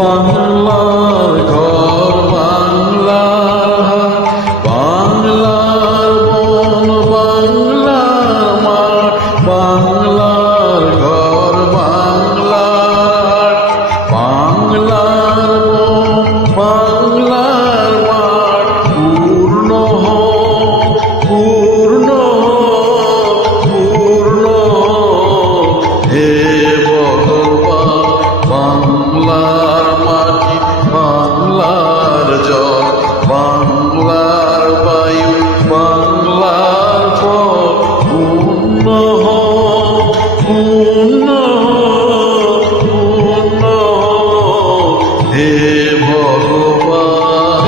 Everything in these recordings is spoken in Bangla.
বাংলার ঘর বাংলার বাংলার বন বাংলার মাঠ বাংলার ঘর বাংলার বাংলার বন বাংলার মাঠ পূর্ণ হোক পূর্ণ পূর্ণ হে ভগবান বাংলার মাটি বাংলার জল বাংলার বায়ু বাংলার ফল পূর্ণ হোক পূর্ণ পূর্ণ হে ভগবান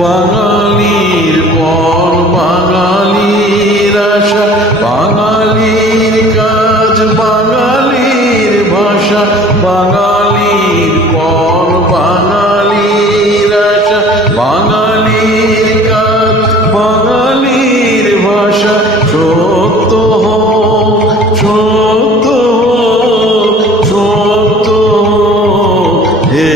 বাঙালির মন বাঙালির আশা বাঙালির কাজ বাঙালির ভাষা বাঙালির মন বাঙালির আশা বাঙালির কাজ বাঙালির ভাষা সত্য হোক সত্য হোক সত্য হোক হে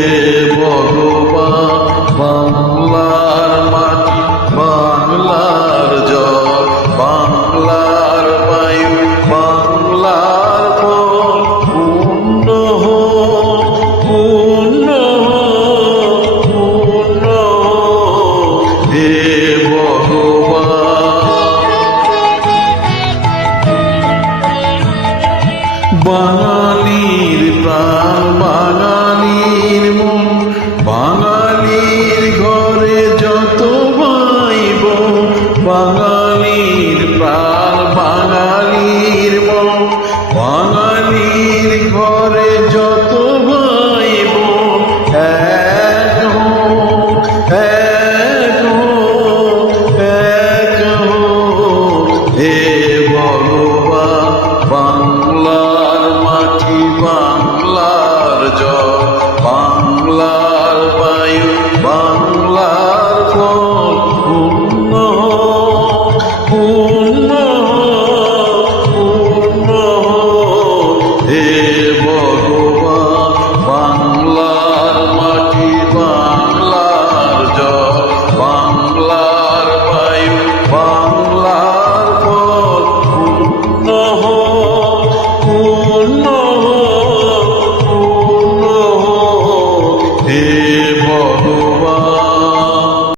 ভগবান বাংলার মাটি বাংলার জল বাংলার বায়ু বাংলার ফল পূর্ণ হোক পূর্ণ হোক পূর্ণ হোক হে ভগবান বাঙালির প্রাণ বাঙালির মন বাঙালির ঘরে যত ভাই বোন বাঙালি